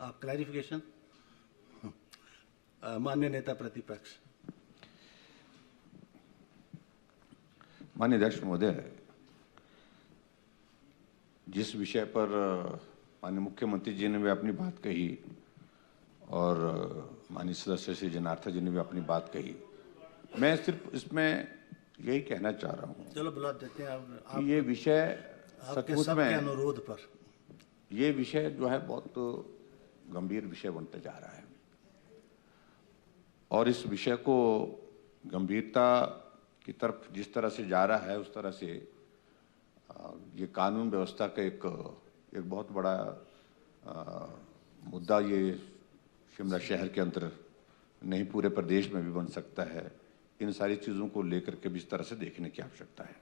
Clarification. माननीय नेता प्रतिपक्ष। माननीय अध्यक्ष महोदय, जिस विषय पर माननीय मुख्यमंत्री जी ने भी अपनी बात कही और माननीय सदस्य श्री जनार्था जी ने भी अपनी बात कही, मैं सिर्फ इसमें यही कहना चाह रहा हूँ, चलो बुला देते हैं आप कि ये विषय सचमुच में अनुरोध पर ये विषय जो है बहुत गंभीर विषय बनते जा रहा है और इस विषय को गंभीरता की तरफ जिस तरह से जा रहा है उस तरह से ये कानून व्यवस्था का एक बहुत बड़ा मुद्दा ये शिमला शहर के अंदर नहीं पूरे प्रदेश में भी बन सकता है। इन सारी चीज़ों को लेकर के भी इस तरह से देखने की आवश्यकता है।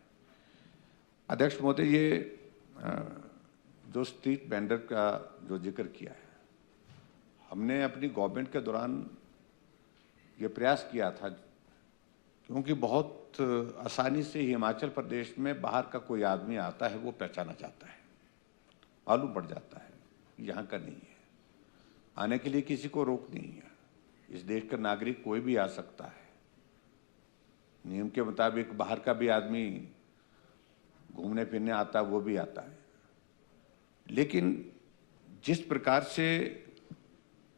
अध्यक्ष महोदय, ये जो स्ट्रीट वेंडर का जो जिक्र किया है, हमने अपनी गवर्नमेंट के दौरान ये प्रयास किया था, क्योंकि बहुत आसानी से हिमाचल प्रदेश में बाहर का कोई आदमी आता है वो पहचाना जाता है, मालूम पड़ जाता है यहाँ का नहीं है, आने के लिए किसी को रोक नहीं है। इस देश का नागरिक कोई भी आ सकता है, नियम के मुताबिक बाहर का भी आदमी घूमने फिरने आता है वो भी आता है। लेकिन जिस प्रकार से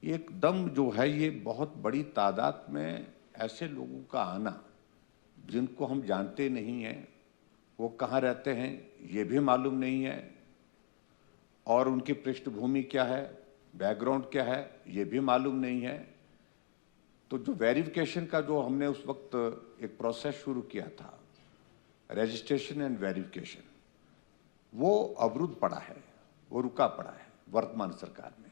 एकदम जो है ये बहुत बड़ी तादाद में ऐसे लोगों का आना जिनको हम जानते नहीं हैं, वो कहाँ रहते हैं ये भी मालूम नहीं है और उनकी पृष्ठभूमि क्या है, बैकग्राउंड क्या है ये भी मालूम नहीं है। तो जो वेरिफिकेशन का जो हमने उस वक्त एक प्रोसेस शुरू किया था, रजिस्ट्रेशन एंड वेरिफिकेशन, वो अवरुद्ध पड़ा है, वो रुका पड़ा है वर्तमान सरकार में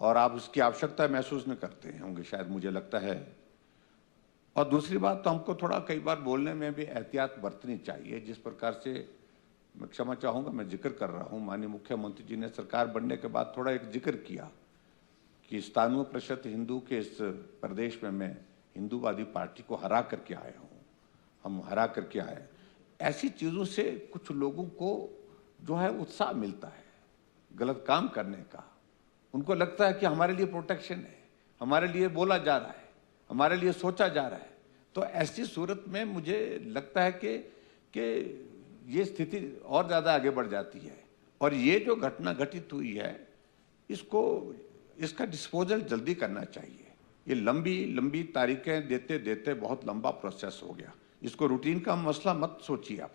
और आप उसकी आवश्यकता महसूस नहीं करते होंगे शायद, मुझे लगता है। और दूसरी बात तो हमको थोड़ा कई बार बोलने में भी एहतियात बरतनी चाहिए। जिस प्रकार से मैं क्षमा चाहूँगा, मैं जिक्र कर रहा हूँ, माननीय मुख्यमंत्री जी ने सरकार बनने के बाद थोड़ा एक जिक्र किया कि 97% हिंदू के इस प्रदेश में मैं हिंदूवादी पार्टी को हरा करके आया हूँ, हम हरा करके आए। ऐसी चीज़ों से कुछ लोगों को जो है उत्साह मिलता है गलत काम करने का। उनको लगता है कि हमारे लिए प्रोटेक्शन है, हमारे लिए बोला जा रहा है, हमारे लिए सोचा जा रहा है। तो ऐसी सूरत में मुझे लगता है कि ये स्थिति और ज़्यादा आगे बढ़ जाती है और ये जो घटना घटित हुई है इसका डिस्पोजल जल्दी करना चाहिए। ये लंबी तारीखें देते देते बहुत लंबा प्रोसेस हो गया। इसको रूटीन का मसला मत सोचिए आप,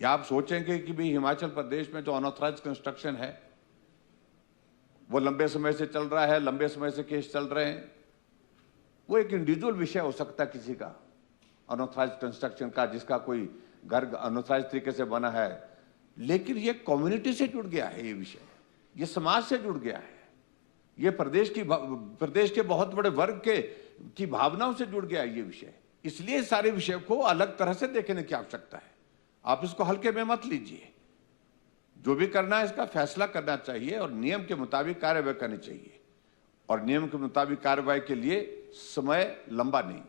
या आप सोचेंगे कि भाई हिमाचल प्रदेश में जो अनऑथराइज कंस्ट्रक्शन है वो लंबे समय से चल रहा है, लंबे समय से केस चल रहे हैं। वो एक इंडिविजुअल विषय हो सकता है किसी का अनऑथराइज कंस्ट्रक्शन का, जिसका कोई घर अनऑथराइज तरीके से बना है, लेकिन ये कम्युनिटी से जुड़ गया है, ये विषय ये समाज से जुड़ गया है, ये प्रदेश के बहुत बड़े वर्ग की भावनाओं से जुड़ गया है ये विषय। इसलिए सारे विषय को अलग तरह से देखने की आवश्यकता है। आप इसको हल्के में मत लीजिए, जो भी करना है इसका फैसला करना चाहिए और नियम के मुताबिक कार्रवाई करनी चाहिए और नियम के मुताबिक कार्रवाई के लिए समय लंबा नहीं।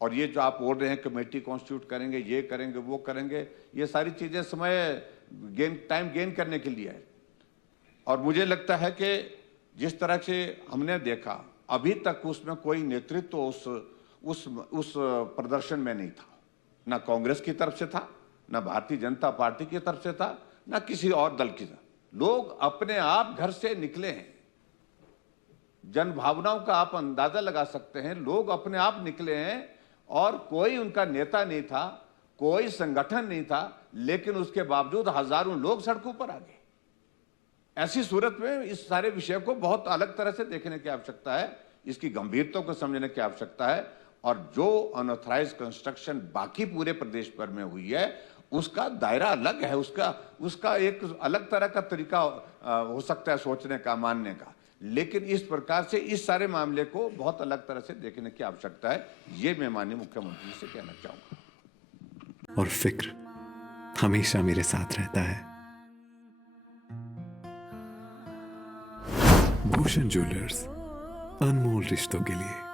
और ये जो आप बोल रहे हैं कमेटी कॉन्स्टिट्यूट करेंगे, ये करेंगे, वो करेंगे, ये सारी चीज़ें समय टाइम गेन करने के लिए है। और मुझे लगता है कि जिस तरह से हमने देखा अभी तक उसमें कोई नेतृत्व उस प्रदर्शन में नहीं था, ना कांग्रेस की तरफ से था, ना भारतीय जनता पार्टी की तरफ से था, ना किसी और दल की तरफ। लोग अपने आप घर से निकले हैं, जन भावनाओं का आप अंदाजा लगा सकते हैं। लोग अपने आप निकले हैं और कोई उनका नेता नहीं था, कोई संगठन नहीं था, लेकिन उसके बावजूद हजारों लोग सड़कों पर आ गए। ऐसी सूरत में इस सारे विषय को बहुत अलग तरह से देखने की आवश्यकता है, इसकी गंभीरता को समझने की आवश्यकता है और जो अनऑथराइज कंस्ट्रक्शन बाकी पूरे प्रदेश भर में हुई है उसका दायरा अलग है, उसका एक अलग तरह का तरीका हो सकता है सोचने का, मानने का। लेकिन इस प्रकार से इस सारे मामले को बहुत अलग तरह से देखने की आवश्यकता है, ये मैं माननीय मुख्यमंत्री से कहना चाहूंगा। और फिक्र हमेशा मेरे साथ रहता है। भूषण ज्वेलर्स, अनमोल रिश्तों के लिए।